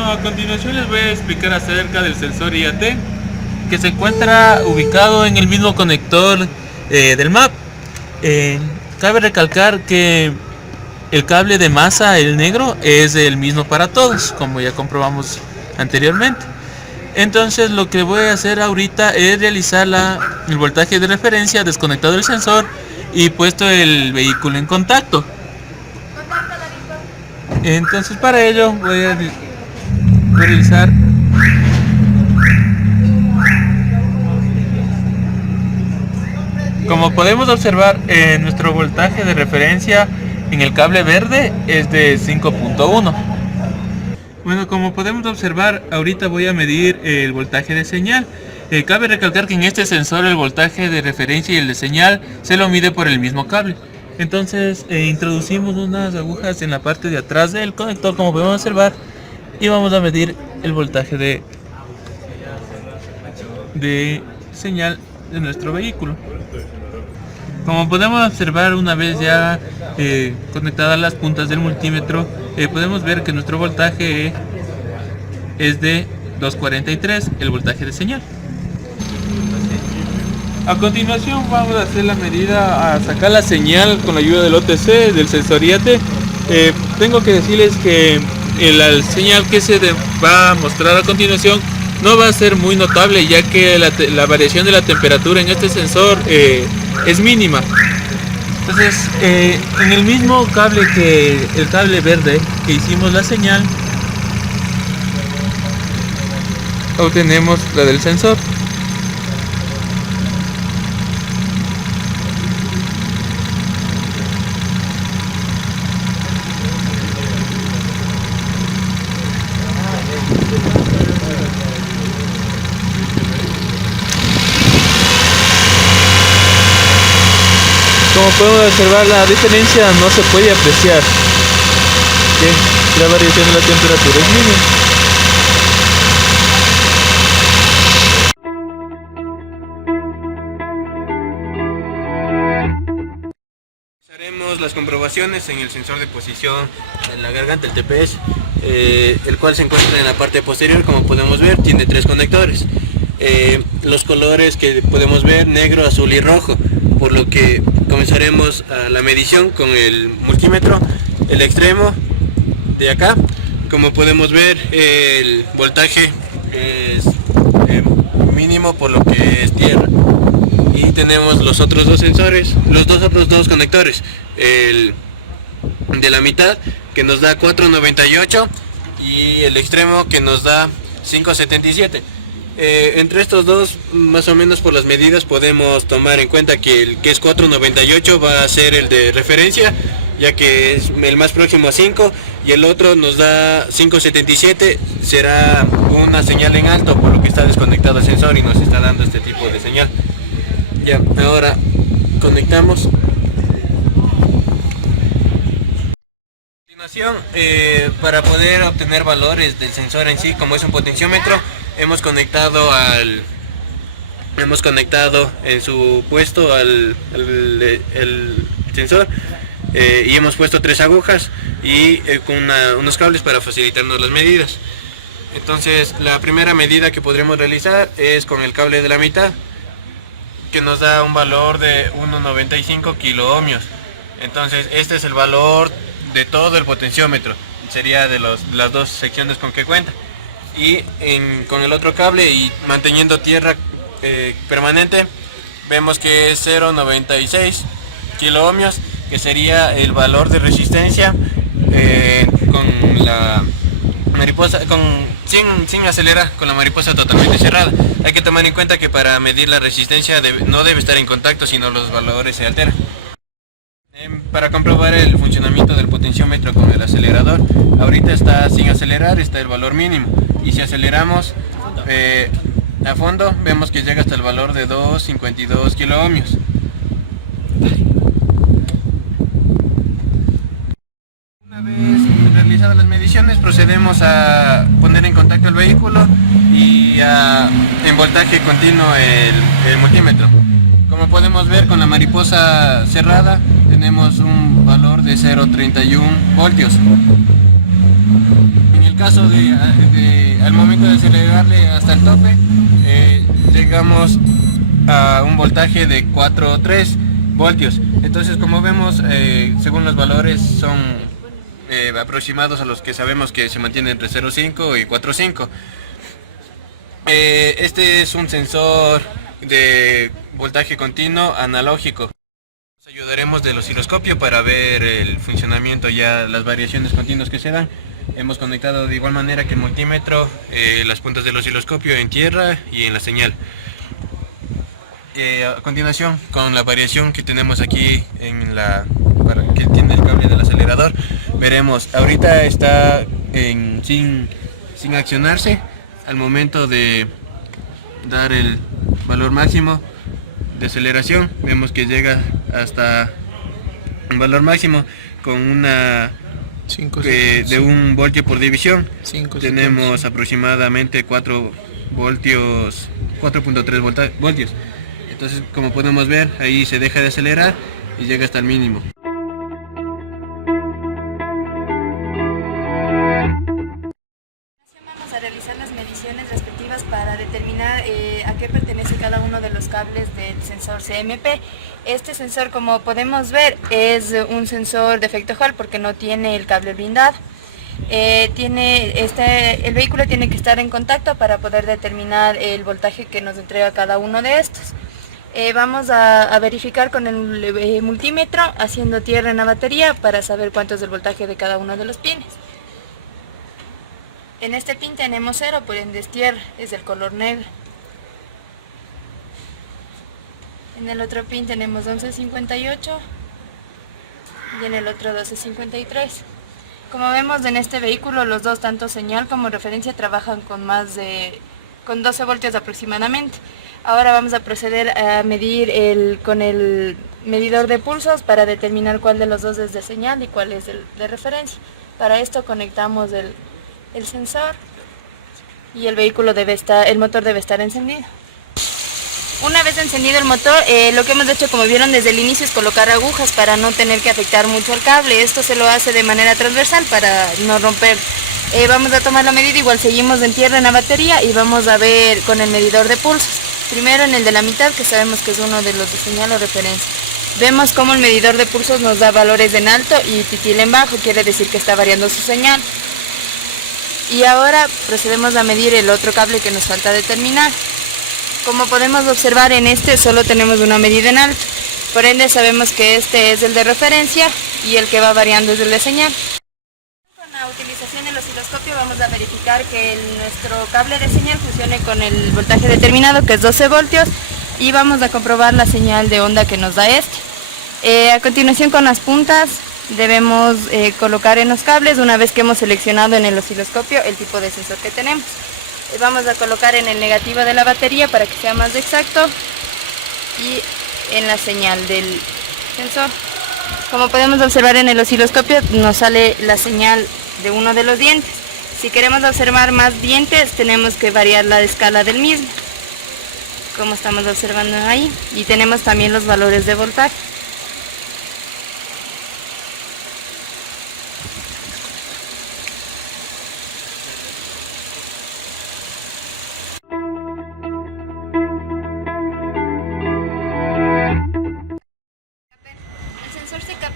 Bueno, a continuación les voy a explicar acerca del sensor IAT, que se encuentra ubicado en el mismo conector del MAP. Cabe recalcar que el cable de masa, el negro, es el mismo para todos, como ya comprobamos anteriormente. Entonces lo que voy a hacer ahorita es realizar el voltaje de referencia, desconectado el sensor y puesto el vehículo en contacto. Entonces para ello voy a realizar como podemos observar, nuestro voltaje de referencia en el cable verde es de 5.1. Bueno, como podemos observar, ahorita voy a medir el voltaje de señal. Cabe recalcar que en este sensor el voltaje de referencia y el de señal se lo mide por el mismo cable. Entonces introducimos unas agujas en la parte de atrás del conector, como podemos observar, y vamos a medir el voltaje de señal de nuestro vehículo. Como podemos observar, una vez ya conectadas las puntas del multímetro, podemos ver que nuestro voltaje es de 243, el voltaje de señal. A continuación vamos a hacer la medida, a sacar la señal con la ayuda del OTC, del sensor IAT. Tengo que decirles que la señal que se va a mostrar a continuación no va a ser muy notable, ya que la variación de la temperatura en este sensor es mínima. Entonces en el mismo cable que el cable verde que hicimos la señal, obtenemos la del sensor. Como podemos observar, la diferencia no se puede apreciar, que la variación de la temperatura es mínima. Haremos las comprobaciones en el sensor de posición en la garganta, el TPS, el cual se encuentra en la parte posterior. Como podemos ver, tiene 3 conectores. Los colores que podemos ver, negro, azul y rojo, por lo que comenzaremos la medición con el multímetro. El extremo de acá, como podemos ver, el voltaje es mínimo, por lo que es tierra. Y tenemos los otros dos sensores, los otros dos conectores, el de la mitad que nos da 498 y el extremo que nos da 577. Entre estos dos, más o menos por las medidas, podemos tomar en cuenta que el que es 498 va a ser el de referencia, ya que es el más próximo a 5, y el otro nos da 577, será una señal en alto, por lo que está desconectado el sensor y nos está dando este tipo de señal. Ya, ahora conectamos. A continuación, para poder obtener valores del sensor en sí, como es un potenciómetro, hemos conectado en su puesto el sensor, y hemos puesto 3 agujas y con unos cables para facilitarnos las medidas. Entonces, la primera medida que podremos realizar es con el cable de la mitad, que nos da un valor de 1,95 kiloohmios. Entonces este es el valor de todo el potenciómetro, sería de las dos secciones con que cuenta. Y con el otro cable y manteniendo tierra permanente, vemos que es 0,96 kiloohmios, que sería el valor de resistencia con la mariposa, sin acelerar, con la mariposa totalmente cerrada. Hay que tomar en cuenta que para medir la resistencia no debe estar en contacto, sino los valores se alteran. Para comprobar el funcionamiento del potenciómetro con el acelerador, ahorita está sin acelerar, está el valor mínimo, y si aceleramos a fondo, vemos que llega hasta el valor de 2,52 kiloohmios. Una vez realizadas las mediciones, procedemos a poner en contacto el vehículo y en voltaje continuo el multímetro. Como podemos ver, con la mariposa cerrada tenemos un valor de 0,31 voltios. En el caso al momento de acelerarle hasta el tope, llegamos a un voltaje de 4.3 voltios. Entonces, como vemos, según los valores son aproximados a los que sabemos que se mantiene entre 0.5 y 4.5. Este es un sensor de voltaje continuo analógico. Nos ayudaremos del osciloscopio para ver el funcionamiento, ya las variaciones continuas que se dan. Hemos conectado de igual manera que el multímetro, las puntas del osciloscopio en tierra y en la señal. A continuación, con la variación que tenemos aquí que tiene el cable del acelerador, veremos, ahorita está sin accionarse. Al momento de dar el valor máximo de aceleración, vemos que llega hasta un valor máximo con una de 1 voltio por división. Tenemos aproximadamente 4.3 voltios. Entonces, como podemos ver, ahí se deja de acelerar y llega hasta el mínimo. Vamos a realizar las mediciones respectivas para determinar a qué pertenece cada uno de los cables del sensor CMP. Este sensor, como podemos ver, es un sensor de efecto Hall porque no tiene el cable blindado. El vehículo tiene que estar en contacto para poder determinar el voltaje que nos entrega cada uno de estos. Vamos a verificar con el multímetro haciendo tierra en la batería para saber cuánto es el voltaje de cada uno de los pines. En este pin tenemos 0, por ende es tierra, es del color negro. En el otro pin tenemos 11.58 y en el otro 12.53. Como vemos, en este vehículo los dos, tanto señal como referencia, trabajan con 12 voltios aproximadamente. Ahora vamos a proceder a medir con el medidor de pulsos para determinar cuál de los dos es de señal y cuál es de referencia. Para esto conectamos el sensor y el motor debe estar encendido. Una vez encendido el motor, lo que hemos hecho, como vieron desde el inicio, es colocar agujas para no tener que afectar mucho el cable. Esto se lo hace de manera transversal para no romper. Vamos a tomar la medida, igual seguimos en tierra en la batería y vamos a ver con el medidor de pulsos. Primero en el de la mitad, que sabemos que es uno de los de señal o referencia. Vemos cómo el medidor de pulsos nos da valores en alto y titil en bajo, quiere decir que está variando su señal. Y ahora procedemos a medir el otro cable que nos falta determinar. Como podemos observar, en este solo tenemos una medida en alto, por ende sabemos que este es el de referencia y el que va variando es el de señal. Con la utilización del osciloscopio vamos a verificar que nuestro cable de señal funcione con el voltaje determinado, que es 12 voltios, y vamos a comprobar la señal de onda que nos da este. A continuación, con las puntas debemos colocar en los cables, una vez que hemos seleccionado en el osciloscopio el tipo de sensor que tenemos. Vamos a colocar en el negativo de la batería para que sea más exacto y en la señal del sensor. Como podemos observar en el osciloscopio, nos sale la señal de uno de los dientes. Si queremos observar más dientes, tenemos que variar la escala del mismo, como estamos observando ahí, y tenemos también los valores de voltaje.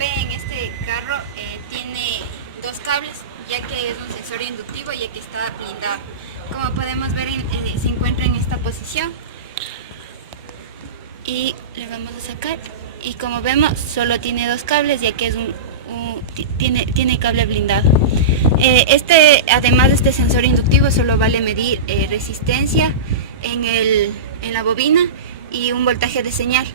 En este carro tiene dos cables, ya que es un sensor inductivo y aquí está blindado. Como podemos ver, se encuentra en esta posición y le vamos a sacar, y como vemos solo tiene dos cables, ya que es tiene cable blindado. Además de este sensor inductivo, solo vale medir resistencia en la bobina y un voltaje de señal.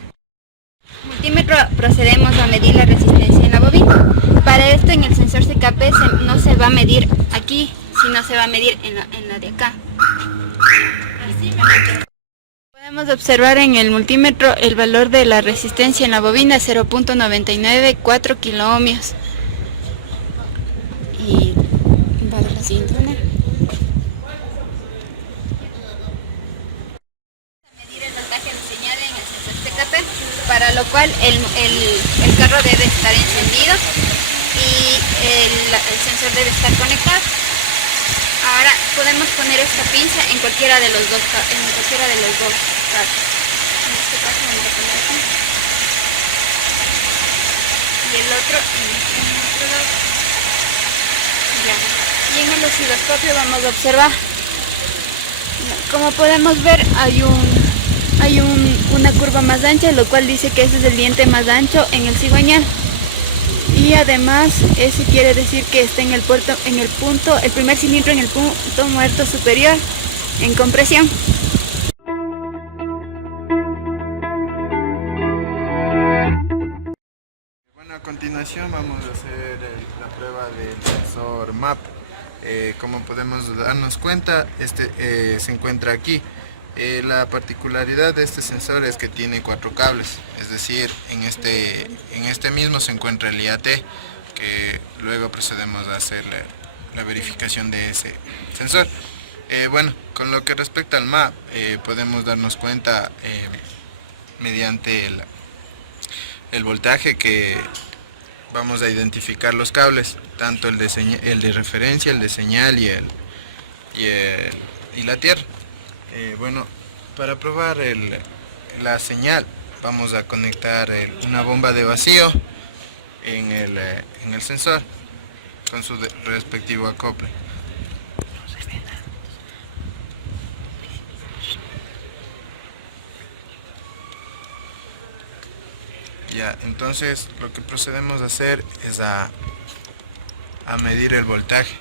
Multímetro, procedemos a medir la resistencia en la bobina. Para esto, en el sensor CKP no se va a medir aquí, sino se va a medir en la de acá. Podemos observar en el multímetro el valor de la resistencia en la bobina, 0.994 kiloohmios. Y va a dar la siguiente manera. Medir el voltaje de señal en el sensor CKP, para lo cual el carro debe estar encendido y el sensor debe estar conectado. Ahora podemos poner esta pinza en cualquiera de los dos casos. En este caso vamos a poner aquí. Y el otro en el otro lado. Ya. Y en el osciloscopio vamos a observar. Como podemos ver, hay una curva más ancha, lo cual dice que ese es el diente más ancho en el cigüeñal. Y además, eso quiere decir que está en el primer cilindro en el punto muerto superior en compresión. Bueno, a continuación vamos a hacer la prueba del sensor MAP. Como podemos darnos cuenta, se encuentra aquí. La particularidad de este sensor es que tiene 4 cables, es decir, en este mismo se encuentra el IAT, que luego procedemos a hacer la verificación de ese sensor. Bueno, con lo que respecta al MAP, podemos darnos cuenta mediante el voltaje que vamos a identificar los cables, tanto el de referencia, el de señal y la tierra. Bueno, para probar la señal vamos a conectar una bomba de vacío en el sensor con su respectivo acople. Ya, entonces lo que procedemos a hacer es a medir el voltaje.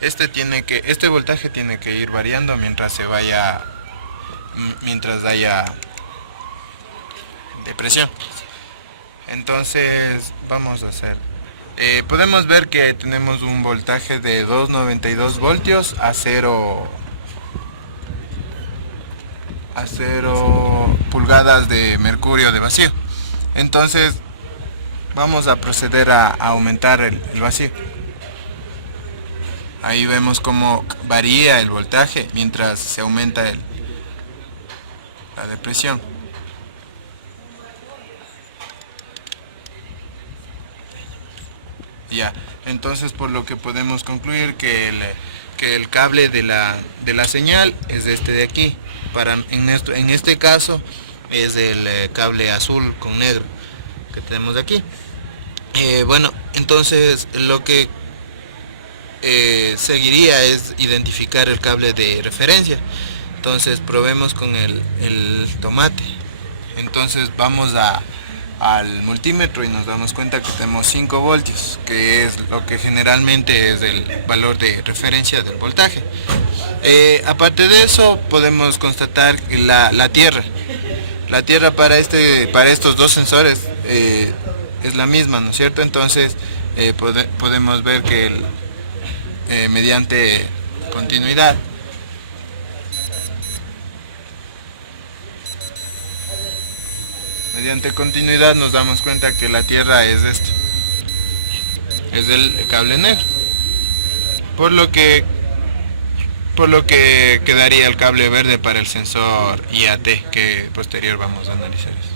Este voltaje tiene que ir variando mientras haya depresión. Entonces vamos a hacer. Podemos ver que tenemos un voltaje de 292 voltios a 0 pulgadas de mercurio de vacío. Entonces vamos a proceder a aumentar el vacío. Ahí vemos cómo varía el voltaje mientras se aumenta la depresión. Ya, entonces por lo que podemos concluir que el cable de la señal es este de aquí. En este caso es el cable azul con negro que tenemos de aquí. Bueno, entonces lo que seguiría es identificar el cable de referencia. Entonces probemos con el tomate. Entonces vamos al multímetro y nos damos cuenta que tenemos 5 voltios, que es lo que generalmente es el valor de referencia del voltaje. Aparte de eso, podemos constatar que la tierra para estos dos sensores es la misma, ¿no es cierto? Entonces podemos ver que mediante continuidad nos damos cuenta que la tierra es esto, es el cable negro, por lo que quedaría el cable verde para el sensor IAT, que posterior vamos a analizar eso.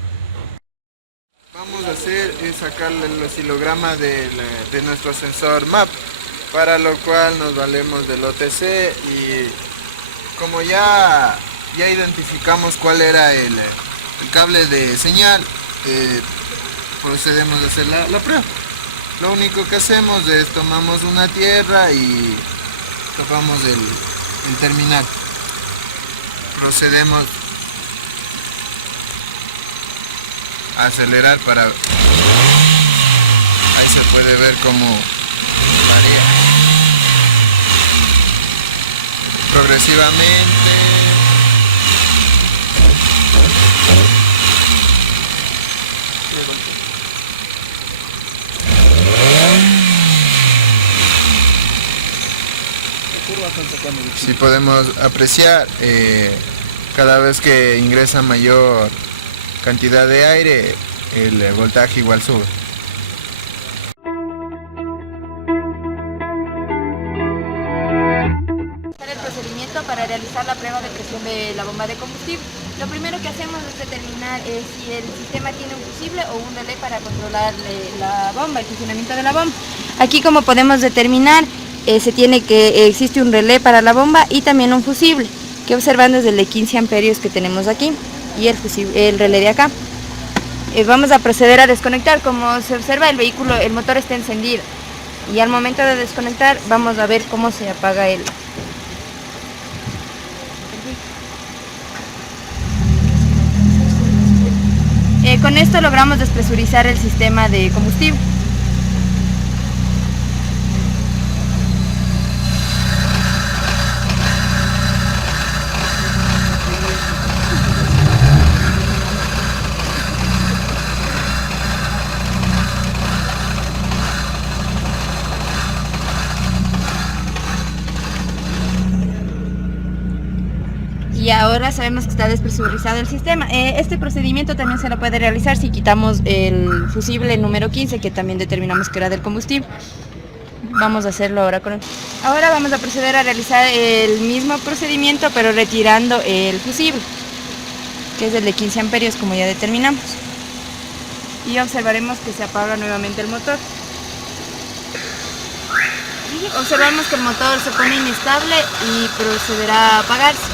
Vamos a hacer es sacarle el oscilograma de nuestro sensor MAP, para lo cual nos valemos del OTC, y como ya identificamos cuál era el cable de señal, procedemos a hacer la prueba. Lo único que hacemos es tomamos una tierra y topamos el terminal. Procedemos a acelerar para... Ahí se puede ver cómo varía progresivamente. Si podemos apreciar, cada vez que ingresa mayor cantidad de aire, el voltaje igual sube. El procedimiento para realizar la prueba de presión de la bomba de combustible. Lo primero que hacemos es determinar si el sistema tiene un fusible o un relé para controlar la bomba, el funcionamiento de la bomba. Aquí, como podemos determinar, existe un relé para la bomba y también un fusible, que observan desde el de 15 amperios que tenemos aquí y el relé de acá. Vamos a proceder a desconectar. Como se observa, el motor está encendido, y al momento de desconectar vamos a ver cómo se apaga el... Con esto logramos despresurizar el sistema de combustible. Y ahora sabemos que está despresurizado el sistema. Este procedimiento también se lo puede realizar si quitamos el fusible número 15, que también determinamos que era del combustible. Vamos a hacerlo ahora con él. Ahora vamos a proceder a realizar el mismo procedimiento, pero retirando el fusible, que es el de 15 amperios como ya determinamos. Y observaremos que se apaga nuevamente el motor. Y observamos que el motor se pone inestable y procederá a apagarse.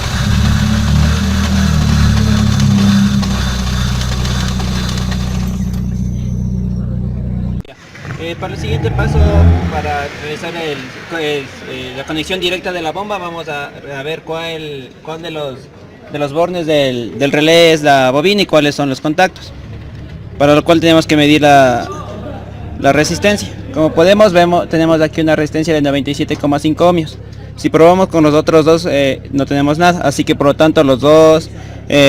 Para el siguiente paso, para realizar la conexión directa de la bomba, vamos a ver cuál de los bornes del relé es la bobina y cuáles son los contactos. Para lo cual tenemos que medir la resistencia. Como tenemos aquí una resistencia de 97,5 ohmios. Si probamos con los otros dos, no tenemos nada, así que por lo tanto los dos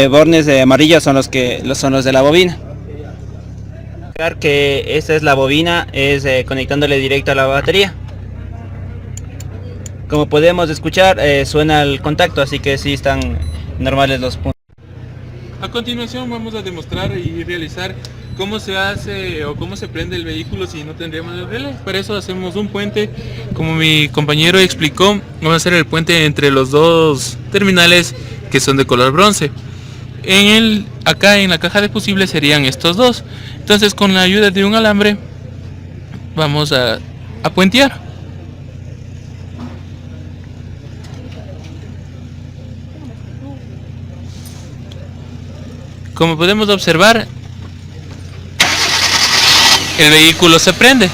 bornes amarillos son los de la bobina. Que esta es la bobina, conectándole directo a la batería. Como podemos escuchar, suena el contacto, así que sí están normales los puntos. A continuación vamos a demostrar y realizar cómo se hace o cómo se prende el vehículo si no tendríamos el relé. Para eso hacemos un puente, como mi compañero explicó, vamos a hacer el puente entre los dos terminales que son de color bronce. Acá en la caja de fusible serían estos dos. Entonces, con la ayuda de un alambre vamos a puentear. Como podemos observar, el vehículo se prende.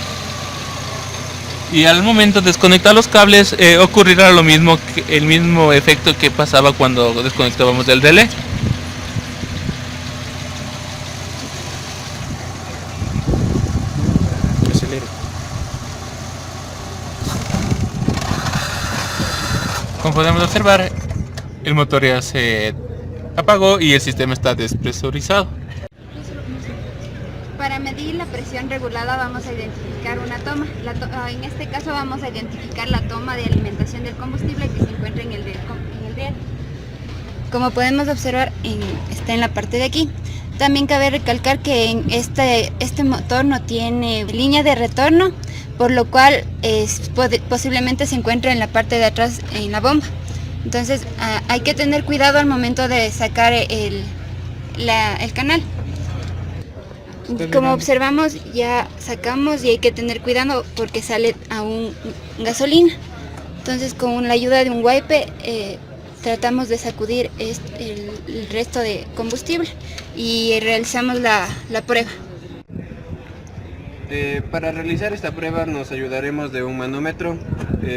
Y al momento de desconectar los cables ocurrirá el mismo efecto que pasaba cuando desconectábamos del relé. Como podemos observar, el motor ya se apagó y el sistema está despresurizado. Para medir la presión regulada vamos a identificar una toma. En este caso vamos a identificar la toma de alimentación del combustible que se encuentra en el riel. Como podemos observar, está en la parte de aquí. También cabe recalcar que este motor no tiene línea de retorno, por lo cual posiblemente se encuentre en la parte de atrás en la bomba. Entonces hay que tener cuidado al momento de sacar el canal. Como observamos, ya sacamos y hay que tener cuidado porque sale aún gasolina. Entonces, con la ayuda de un wipe tratamos de sacudir el resto de combustible y realizamos la prueba. Para realizar esta prueba nos ayudaremos de un manómetro,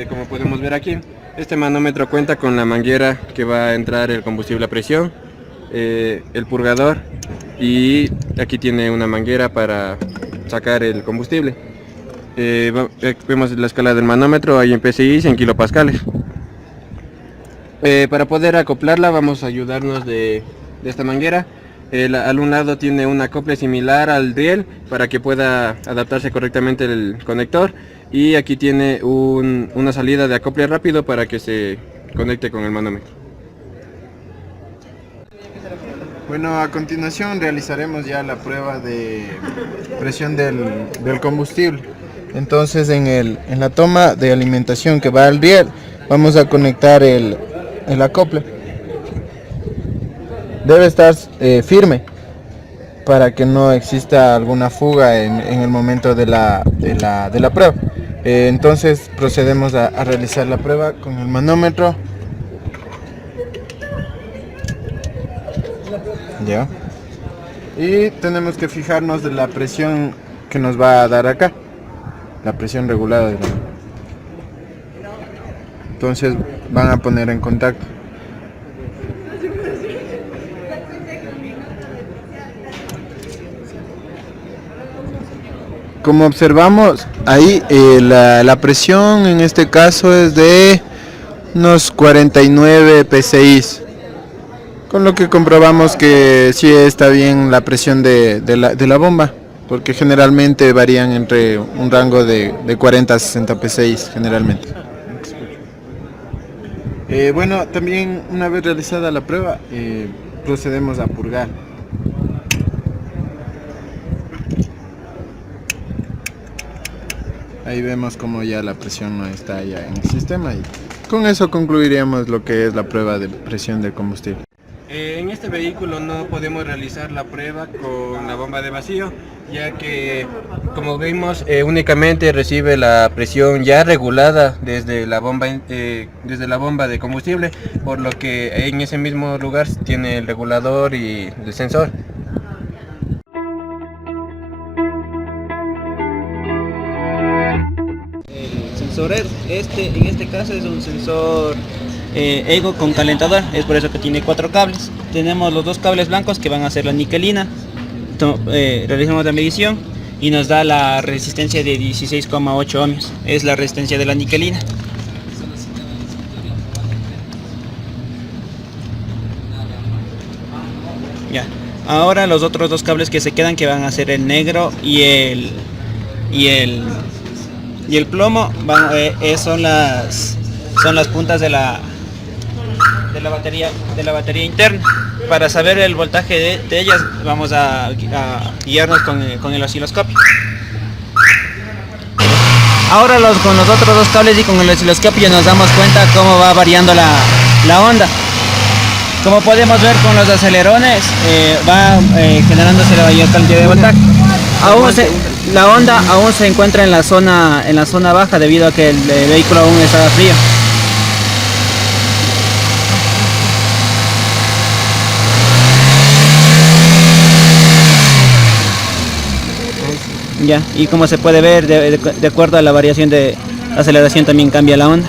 como podemos ver aquí. Este manómetro cuenta con la manguera que va a entrar el combustible a presión, el purgador, y aquí tiene una manguera para sacar el combustible. Vemos la escala del manómetro, ahí en PSI 100 kilopascales. Para poder acoplarla vamos a ayudarnos de esta manguera. Al un lado tiene un acople similar al riel para que pueda adaptarse correctamente el conector, y aquí tiene una salida de acople rápido para que se conecte con el manómetro. Bueno, a continuación realizaremos ya la prueba de presión del combustible. Entonces en la toma de alimentación que va al riel vamos a conectar el acople. Debe estar firme para que no exista alguna fuga en el momento de la prueba. Entonces procedemos a realizar la prueba con el manómetro. Ya. Y tenemos que fijarnos de la presión que nos va a dar acá, la presión regulada de la... Entonces van a poner en contacto. Como observamos ahí, la presión en este caso es de unos 49 psi, con lo que comprobamos que sí está bien la presión de la bomba, porque generalmente varían entre un rango de 40 a 60 psi generalmente. Bueno, también una vez realizada la prueba, procedemos a purgar. Ahí vemos como ya la presión no está ya en el sistema y con eso concluiríamos lo que es la prueba de presión del combustible. En este vehículo no podemos realizar la prueba con la bomba de vacío, ya que, como vimos, únicamente recibe la presión ya regulada desde la bomba de combustible, por lo que en ese mismo lugar tiene el regulador y el sensor. El sensor en este caso es un sensor Ego con calentador, es por eso que tiene 4 cables. Tenemos los 2 cables blancos que van a ser la niquelina. Realizamos la medición y nos da la resistencia de 16,8 ohmios, es la resistencia de la niquelina. Ya. Ahora los otros 2 cables que se quedan, que van a ser el negro y el plomo, son las puntas de la batería interna. Para saber el voltaje de ellas vamos a guiarnos con el osciloscopio. Ahora con los otros 2 cables y con el osciloscopio nos damos cuenta cómo va variando la onda. Como podemos ver con los acelerones, va generándose la mayor cantidad de voltaje. La onda aún se encuentra en la zona baja debido a que el vehículo aún está frío. Ya, y como se puede ver, de acuerdo a la variación de aceleración también cambia la onda.